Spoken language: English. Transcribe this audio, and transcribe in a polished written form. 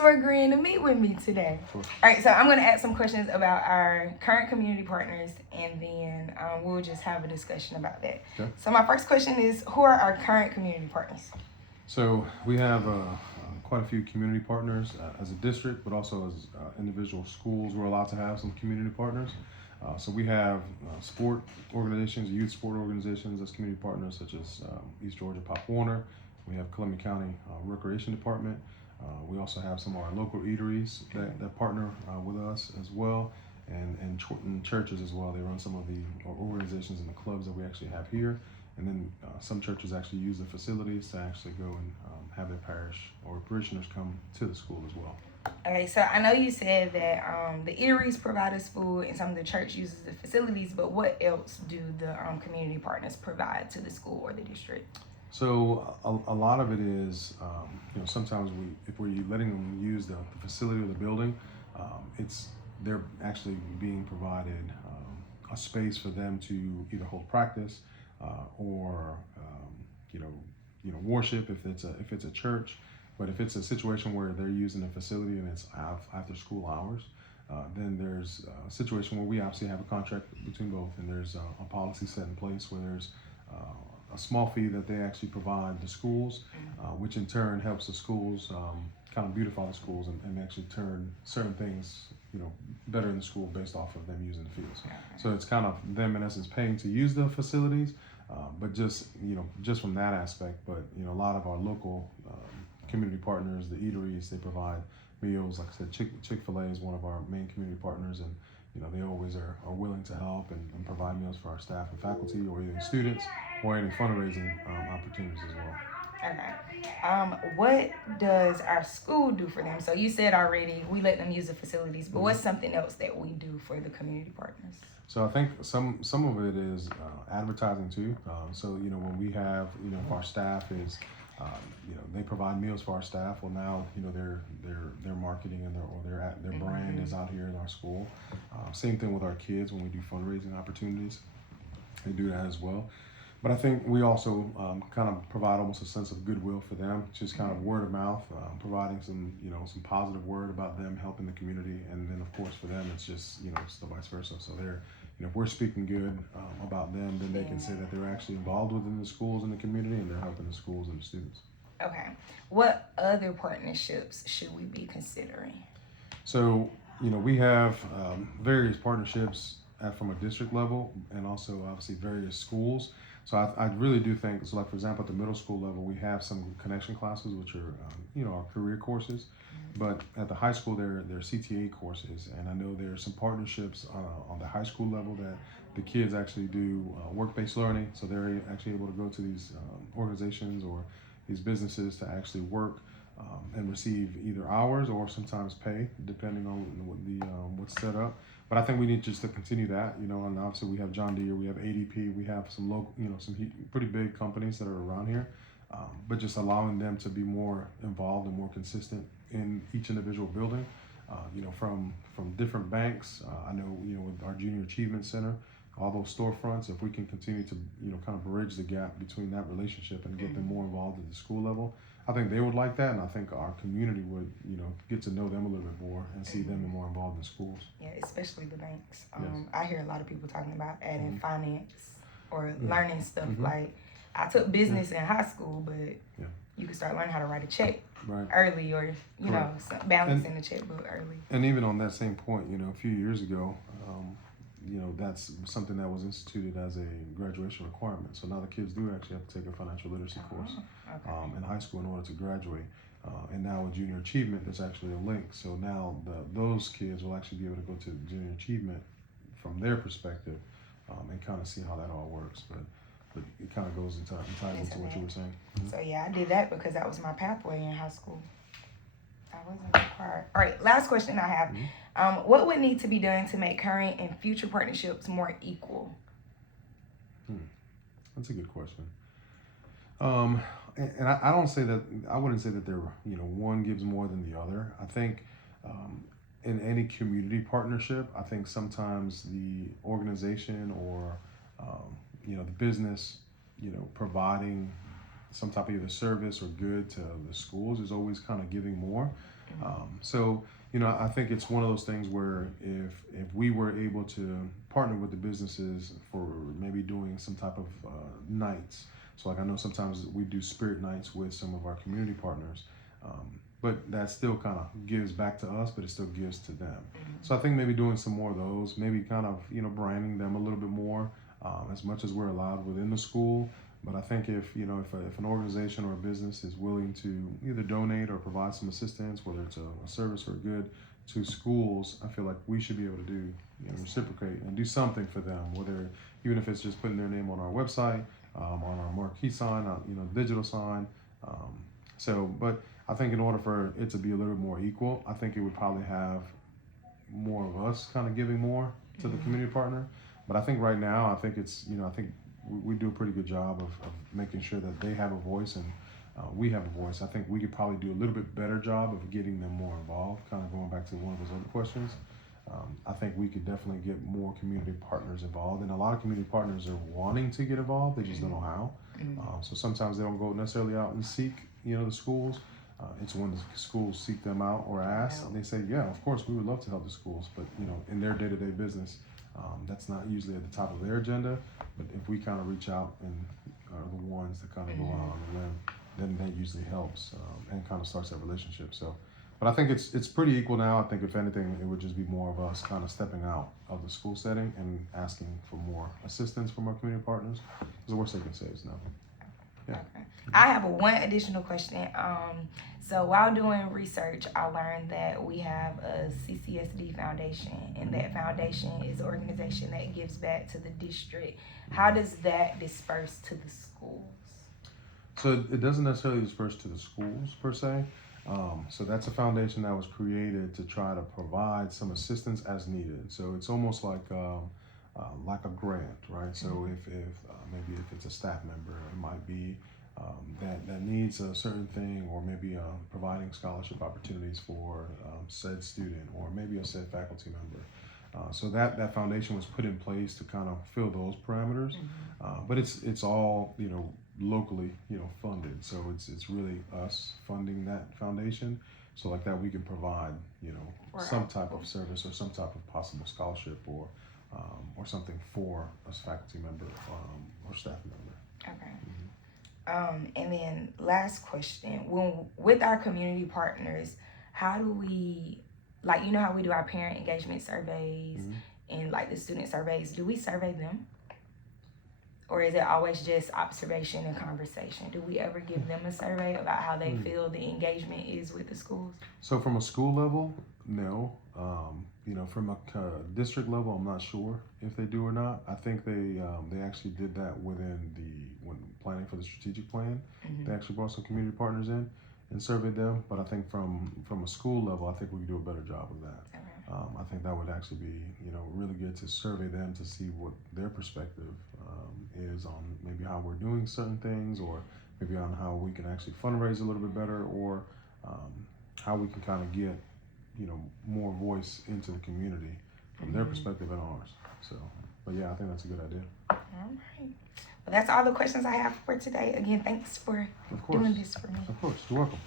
for agreeing to meet with me today. Sure. All right, so I'm going to ask some questions about our current community partners, and then we'll just have a discussion about that. Okay. So my first question is, who are our current community partners? So we have quite a few community partners as a district, but also as individual schools. We're allowed to have some community partners. So we have sport organizations, youth sport organizations as community partners, such as East Georgia Pop Warner. We have Columbia County Recreation Department. We also have some of our local eateries that partner with us as well, and churches as well. They run some of the organizations and the clubs that we actually have here. And then some churches actually use the facilities to actually go and have their parish or parishioners come to the school as well. Okay, so I know you said that the eateries provide us food and some of the church uses the facilities, but what else do the community partners provide to the school or the district? So a lot of it is, sometimes if we're letting them use the facility or the building, they're actually being provided a space for them to either hold practice or worship if it's a church. But if it's a situation where they're using a facility and it's after school hours, then there's a situation where we obviously have a contract between both, and there's a policy set in place where there's a small fee that they actually provide the schools, which in turn helps the schools kind of beautify the schools and actually turn certain things better in the school based off of them using the fields. So it's kind of them in essence paying to use the facilities, but just from that aspect. But a lot of our local community partners, the eateries, they provide meals. Like I said, Chick-fil-A is one of our main community partners, and they always are willing to help and provide meals for our staff and faculty, or even students, or any fundraising opportunities as well. Okay. What does our school do for them? So you said already we let them use the facilities, but what's something else that we do for the community partners? So I think some of it is advertising too. So when we have if our staff is they provide meals for our staff. Well, now their marketing and their brand is out here in our school. Same thing with our kids when we do fundraising opportunities. They do that as well. But I think we also kind of provide almost a sense of goodwill for them, just kind of word of mouth, providing some positive word about them helping the community, and then of course for them it's just it's the vice versa. So they're if we're speaking good about them, then they can say that they're actually involved within the schools and the community, and they're helping the schools and the students. Okay. What other partnerships should we be considering? So we have various partnerships from a district level, and also obviously various schools. So I really do think, so like for example, at the middle school level, we have some connection classes, which are, our career courses. But at the high school, there are CTA courses, and I know there are some partnerships on the high school level that the kids actually do work-based learning. So they're actually able to go to these organizations or these businesses to actually work and receive either hours or sometimes pay, depending on what's set up. But I think we need just to continue that, and obviously we have John Deere, we have ADP, we have some local, some pretty big companies that are around here, but just allowing them to be more involved and more consistent in each individual building, from different banks. I know, with our Junior Achievement Center, all those storefronts, if we can continue to, kind of bridge the gap between that relationship and get them more involved at the school level, I think they would like that, and I think our community would, get to know them a little bit more and see them more involved in schools. Yeah, especially the banks. Yes. I hear a lot of people talking about adding finance or learning stuff. Like, I took business in high school, but you can start learning how to write a check early, or balancing the checkbook early. And even on that same point, a few years ago, that's something that was instituted as a graduation requirement. So now the kids do actually have to take a financial literacy course in high school in order to graduate. And now with Junior Achievement, there's actually a link. So now those kids will actually be able to go to Junior Achievement from their perspective and kind of see how that all works. But it kind of goes ties into what you were saying. So I did that because that was my pathway in high school. I wasn't required. All right, last question I have. What would need to be done to make current and future partnerships more equal? That's a good question. And I don't say that, I wouldn't say that they're, one gives more than the other. I think in any community partnership, I think sometimes the organization or, the business, providing some type of either service or good to the schools is always kind of giving more. So, I think it's one of those things where if we were able to partner with the businesses for maybe doing some type of nights. So like I know sometimes we do spirit nights with some of our community partners. But that still kind of gives back to us, but it still gives to them. So I think maybe doing some more of those, maybe kind of, branding them a little bit more, as much as we're allowed within the school. But I think if an organization or a business is willing to either donate or provide some assistance, whether it's a service or a good to schools, I feel like we should be able to do, reciprocate and do something for them, whether even if it's just putting their name on our website, on our marquee sign, digital sign. But I think in order for it to be a little bit more equal, I think it would probably have more of us kind of giving more to the community partner. But I think right now, I think it's, I think we do a pretty good job of making sure that they have a voice and we have a voice. I think we could probably do a little bit better job of getting them more involved, kind of going back to one of those other questions. I think we could definitely get more community partners involved, and a lot of community partners are wanting to get involved, they just don't know how. So sometimes they don't go necessarily out and seek, the schools. It's when the schools seek them out or ask, and they say, yeah, of course, we would love to help the schools, but in their day-to-day business, that's not usually at the top of their agenda. But if we kind of reach out and are the ones that kind of go out on a limb, then that usually helps and kind of starts that relationship. So, but I think it's pretty equal now. I think if anything, it would just be more of us kind of stepping out of the school setting and asking for more assistance from our community partners. Because the worst they can say is no. Yeah. Okay. I have one additional question. So while doing research, I learned that we have a CCSD foundation, and that foundation is an organization that gives back to the district. How does that disperse to the schools? So it doesn't necessarily disperse to the schools per se. So that's a foundation that was created to try to provide some assistance as needed. So it's almost like a grant, right? So if maybe if it's a staff member, it might be that needs a certain thing, or maybe providing scholarship opportunities for said student, or maybe a said faculty member. So that foundation was put in place to kind of fill those parameters. But it's all locally funded. So it's really us funding that foundation. So like that we can provide some type of service or some type of possible scholarship or something for a faculty member or staff member. Okay. And then last question, with our community partners, how do we, like, how we do our parent engagement surveys and like the student surveys, do we survey them? Or is it always just observation and conversation? Do we ever give them a survey about how they feel the engagement is with the schools? So from a school level, no. From a district level, I'm not sure if they do or not. I think they actually did that when planning for the strategic plan. They actually brought some community partners in and surveyed them. But I think from a school level, I think we can do a better job of that. Okay. I think that would actually be really good to survey them to see what their perspective is on maybe how we're doing certain things, or maybe on how we can actually fundraise a little bit better, or how we can kind of get more voice into the community from their perspective and ours. So, but yeah, I think that's a good idea. All right. Well, that's all the questions I have for today. Again, thanks for doing this for me. Of course, you're welcome.